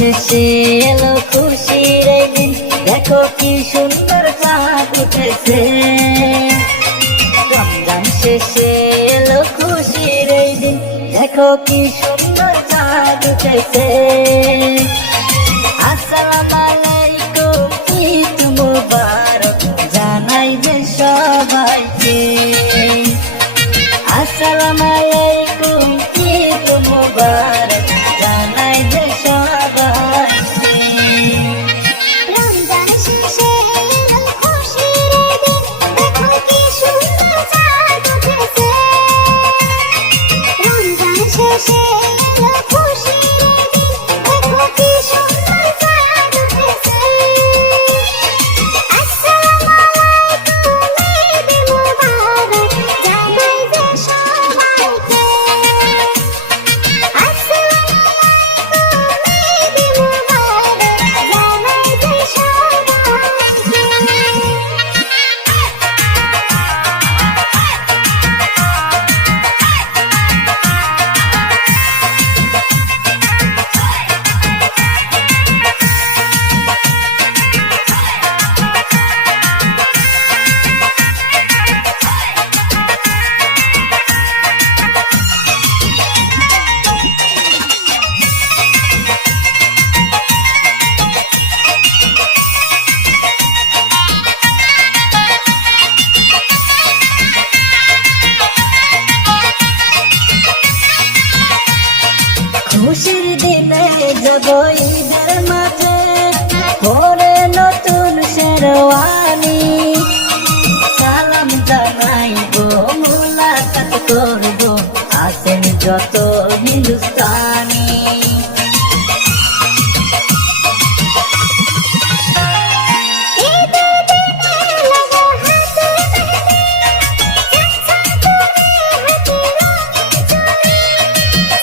শেষে এলো খুশির দিন, দেখো কি সুন্দর চাঁদ উঠেছে। রমজান শেষে এলো খুশির দিন, দেখো কি সুন্দর চাঁদ উঠেছে। আসসালামু আলাইকুম, ঈদ মুবারক জানাই যে সবাইকে। আসসালামু আলাইকুম, ঈদ মুবারক জানাই যে সবাইকে। রমজান শেষে এলো খুশির দিন, দেখো কি সুন্দর চাঁদ উঠেছে। রমজান শেষে এলো খুশির দিন, দেখো কি সুন্দর চাঁদ উঠেছে। আসসালামু আলাইকুম, ঈদ মুবারক জানাই যে সবাইকে। আসসালামু আলাইকুম, ঈদ মুবারক জানাই যে খুশির দিনে যাব ঈদের মাঠে, পরে নতুন শেরওয়ানি। সালাম জানাইব, মুলাকাত করব, আসেন যত হিন্দুস্তানি। ঈদের দিনে লাগো হাতে মেহেদি, চাচা তুমি হাতে রঙিন চুড়ি।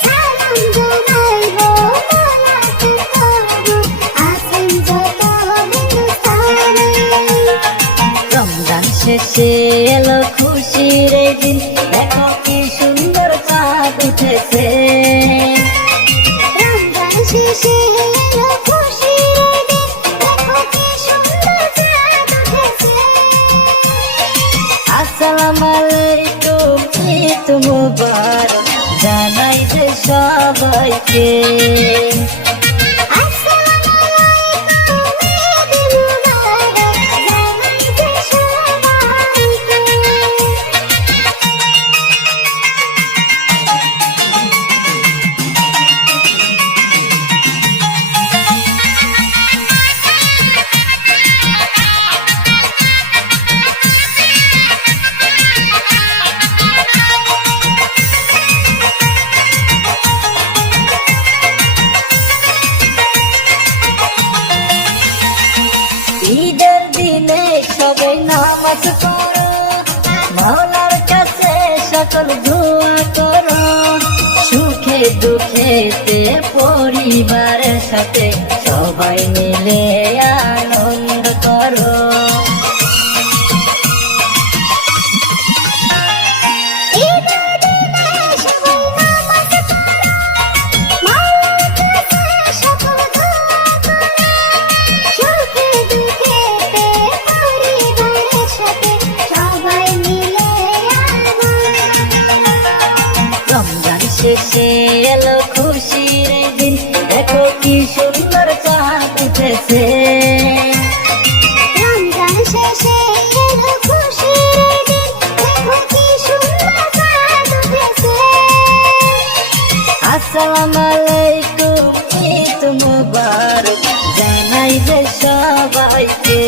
সালাম জানাইব, মুলাকাত করব, আসেন যত হিন্দুস্তানি। রমজান শেষে এলো খুশির দিন, দেখো কি সুন্দর চাঁদ উঠেছে। রমজান শেষে এলো খুশির দিন, দেখো কি সুন্দর চাঁদ উঠেছে। আসসালামু আলাইকুম, ঈদ মুবারক জানাই যে সবাইকে। আসসালামু আলাইকুম, ঈদ মুবারক জানাই যে সবাইকে। ঈদের দিনে সবাই নামাজ পড়ো, মাওলার কাছে সকল দোয়া করো। সুখে দুঃখেতে পরিবারের সাথে সবাই মিলে আনন্দ করো। ঈদের দিনে সবাই নামাজ পড়ো, মাওলার কাছে সকল দোয়া করো। সুখে দুঃখেতে পরিবারের সাথে সবাই মিলে আনন্দ করো। রমজান শেষে এলো খুশির দিন, দেখো কি সুন্দর চাঁদ উঠেছে। রমজান শেষে এলো খুশির দিন, দেখো কি সুন্দর চাঁদ উঠেছে। আসসালামু আলাইকুম, ঈদ মুবারক জানাই যে সবাইকে।